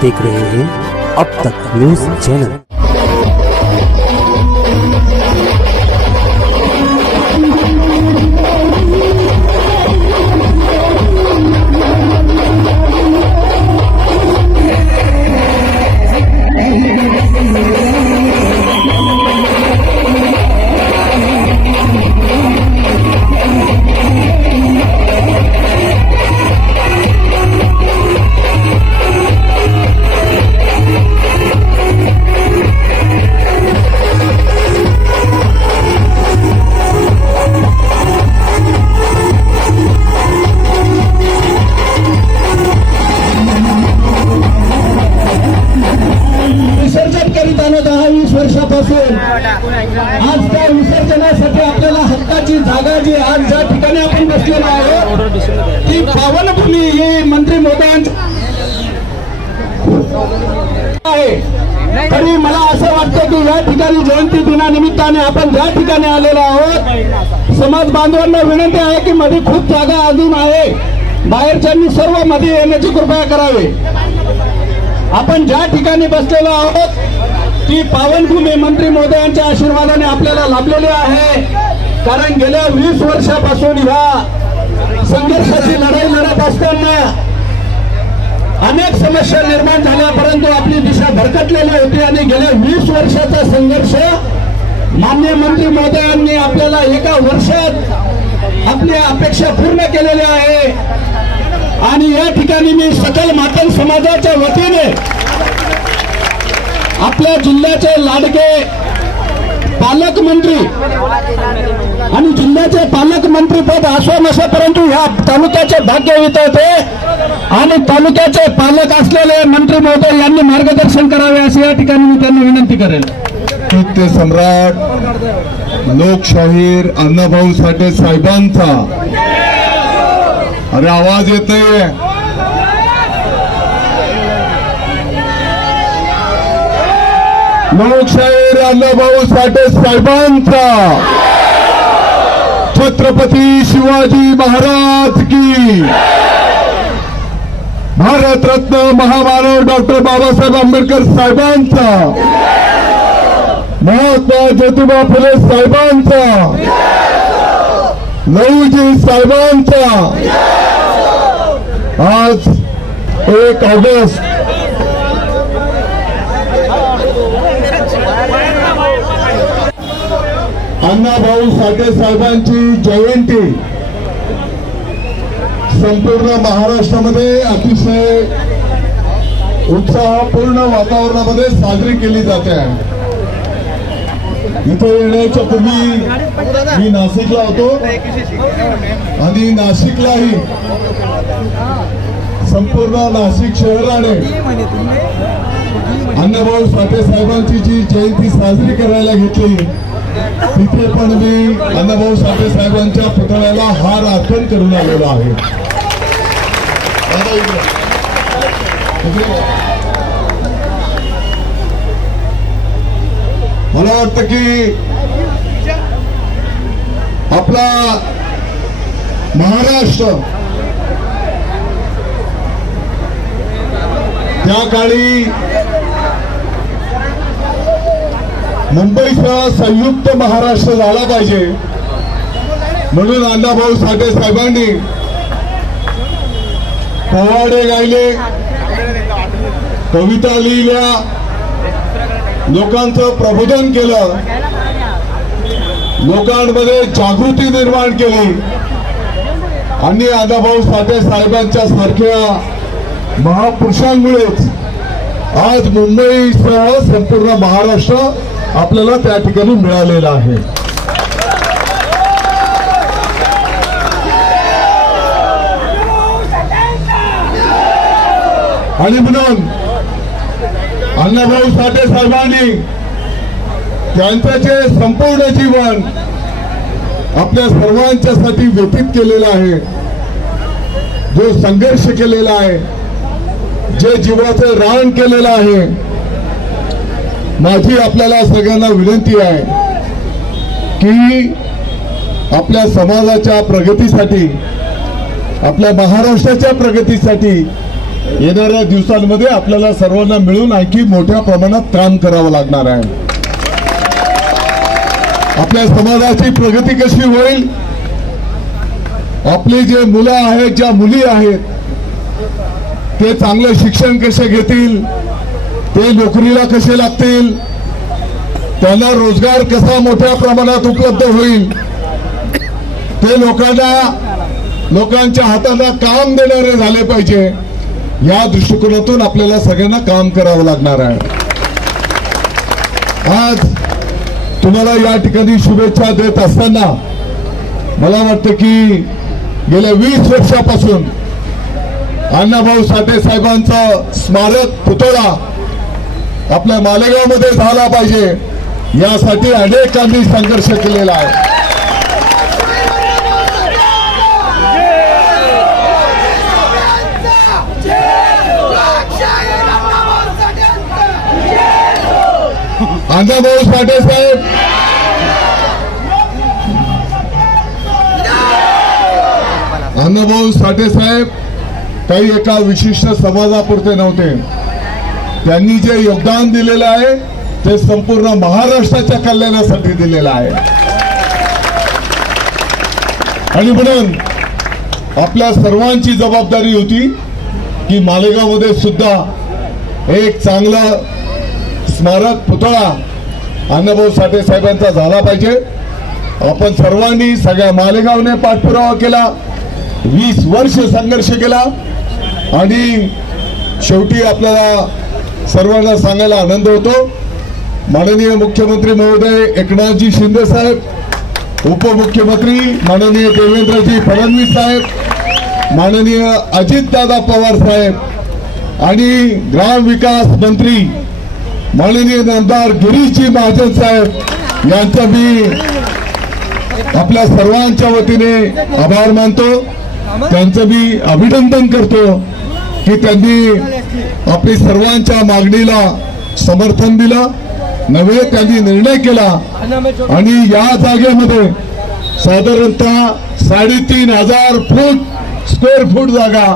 आप देख रहे हैं अब तक न्यूज चैनल। वर्षापासून आज त्या विसर्जनासाठी आपल्याला हक्काची जागा जी आज ज्या ठिकाणी आपण बसलेलो आहोत ती पावनभूमी ही मंत्री महोदयांची आहे। तरी मला असं वाटतं की या ठिकाणी जयंती दिनानिमित्ताने आपण ज्या ठिकाणी आलेलो आहोत समाज बांधवांना विनंती आहे की मध्ये खूप जागा अजून आहे, बाहेरच्यांनी सर्व मध्ये येण्याची कृपा करावी। आपण ज्या ठिकाणी बसलेलो आहोत ती पावनभूमी मंत्री महोदयांच्या आशीर्वादाने आपल्याला लाभलेली आहे। कारण गेल्या 20 वर्षापासून ह्या संघर्षाची लढाई लढत असताना अनेक समस्या निर्माण झाल्या, परंतु आपली दिशा भरकटलेली होती आणि गेल्या 20 वर्षाचा संघर्ष माननीय मंत्री महोदयांनी आपल्याला एका वर्षात आपली अपेक्षा पूर्ण केलेली आहे। आणि या ठिकाणी मी सकल मातंग समाजाच्या वतीने आपल्या जिल्ह्याचे लाडके पालकमंत्री आणि जिल्ह्याचे पालकमंत्री पद असो नसो परंतु ह्या तालुक्याचे भाग्यवित होते आणि तालुक्याचे पालक असलेले मंत्री महोदय यांनी मार्गदर्शन करावे अशी या ठिकाणी मी त्यांना विनंती करेन। कृत्य सम्राट लोकशाहीर अण्णाभाऊ साठे साहेबांचा अरे आवाज येतोय लोकशाहीर अण्णाभाऊ साठे साहेबांचा छत्रपती शिवाजी महाराज की भारतरत्न महामानव डॉक्टर बाबासाहेब आंबेडकर साहेबांचा महात्मा ज्योतिबा फुले साहेबांचा लहुजी साहेबांचा आज 1 ऑगस्ट अण्णाभाऊ साठे साहेबांची जयंती संपूर्ण महाराष्ट्रामध्ये अतिशय उत्साहपूर्ण वातावरणामध्ये साजरी केली जाते आहे। इथे येण्याच्या पूर्वी मी नाशिकला होतो आणि नाशिकलाही संपूर्ण नाशिक शहराने अण्णाभाऊ साठे साहेबांची जी जयंती साजरी करायला घेतली तिथे पण मी अण्णाभाऊ साठे साहेबांच्या पुतळ्याला हार अर्पण करून आलेलो आहे। मला वाटतं की आपला महाराष्ट्र त्या काळी मुंबईसह संयुक्त महाराष्ट्र झाला पाहिजे म्हणून अण्णाभाऊ साठे साहेबांनी पोवाडे गायले, कविता लिहिल्या, लोकांचं प्रबोधन केलं, लोकांमध्ये जागृती निर्माण केली आणि अण्णाभाऊ साठे साहेबांच्या सारख्या महापुरुषांमुळेच आज मुंबईसह संपूर्ण महाराष्ट्र आपल्याला त्या ठिकाणी मिळालेला आहे। आणि म्हणून अण्णाभाऊ साठे साहेबांनी त्यांचे जे संपूर्ण जीवन आपल्या सर्वांच्यासाठी व्यतीत केलेलं आहे, जो संघर्ष केलेला आहे, जे जीवाचं रान केलेलं आहे, माझी आपल्याला सगळ्यांना विनंती आहे की आपल्या समाजाच्या प्रगतीसाठी, आपल्या महाराष्ट्राच्या प्रगतीसाठी येणाऱ्या दिवसांमध्ये आपल्याला सर्वांना मिळून आणखी मोठ्या प्रमाणात काम करावं लागणार आहे. आपल्या समाजाची प्रगती कशी होईल, आपली जे मुलं आहेत, ज्या मुली आहेत, ते चांगलं शिक्षण कसे घेतील, ते नोकरीला कसे लागतील, त्यांना रोजगार कसा मोठ्या प्रमाणात उपलब्ध होईल, ते लोकांच्या हाताला काम देणारे झाले पाहिजे, या दृष्टिकोनातून आपल्याला सगळ्यांना काम करावं लागणार आहे. आज तुम्हाला या ठिकाणी शुभेच्छा देत असताना मला वाटतं की गेल्या 20 वर्षापासून अण्णाभाऊ साठे साहेबांचा स्मारक पुतळा आपल्या मालेगावमध्ये झाला पाहिजे, यासाठी अनेकांनी संघर्ष केलेला आहे. अण्णाभाऊ साठे साहेब काही एका विशिष्ट समाजापुरते नव्हते. त्यांनी जे योगदान दिलेलं आहे ते संपूर्ण महाराष्ट्राच्या कल्याणासाठी दिलेलं आहे. आणि म्हणून आपल्या सर्वांची जबाबदारी होती की मालेगावमध्ये सुद्धा एक चांगला स्मारक पुतळा अण्णाभाऊ साठे साहेबांचा झाला पाहिजे. आपण सर्वांनी, सगळ्या मालेगावने पाठपुरावा केला, 20 वर्ष संघर्ष केला आणि शेवटी आपल्याला सर्वांना सांगायला आनंद होतो. माननीय मुख्यमंत्री महोदय एकनाथजी शिंदे साहेब, उपमुख्यमंत्री माननीय देवेंद्रजी फडणवीस साहेब, माननीय अजितदादा पवार साहेब आणि ग्रामविकास मंत्री माननीय आमदार गिरीशजी महाजन साहेब यांचा मी आपल्या सर्वांच्या वतीने आभार मानतो. त्यांचं मी अभिनंदन करतो की त्यांनी आपली सर्वांच्या मागणीला समर्थन दिलं, नव्हे त्यांनी निर्णय केला आणि या जागेमध्ये साधारणतः 3,500 स्क्वेअर फूट जागा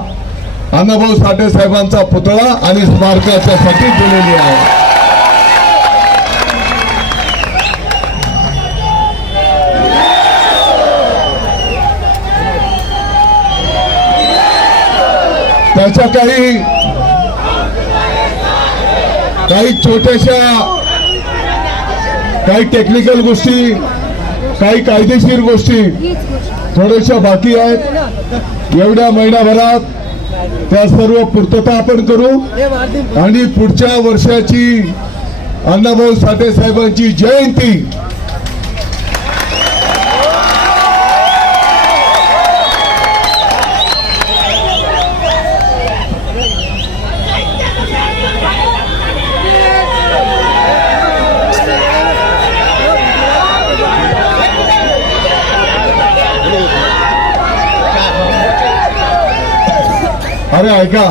अण्णाभाऊ साठे साहेबांचा पुतळा आणि स्मारकाच्यासाठी दिलेली आहे. त्याच्या काही छोट्याशा, काही टेक्निकल गोष्टी, काही कायदेशीर गोष्टी थोड्याशा बाकी आहेत. एवढ्या महिनाभरात त्या सर्व पूर्तता आपण करू आणि पुढच्या वर्षाची अण्णाभाऊ साठे साहेबांची जयंती ऐका,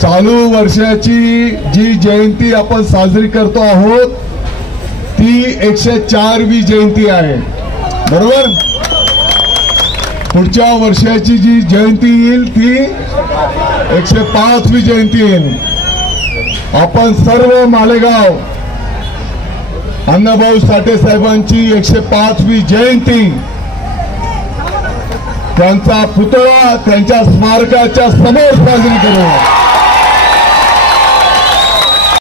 चालू वर्षाची जी जयंती आपण साजरी करतो आहोत ती 104वी जयंती आहे, बरोबर. पुढच्या वर्षाची जी जयंती येईल ती 105वी जयंती येईल. आपण सर्व मालेगाव अण्णाभाऊ साठे साहेबांची 105वी जयंती, त्यांचा पुतळा त्यांच्या स्मारकाच्या समोर साजरी करू.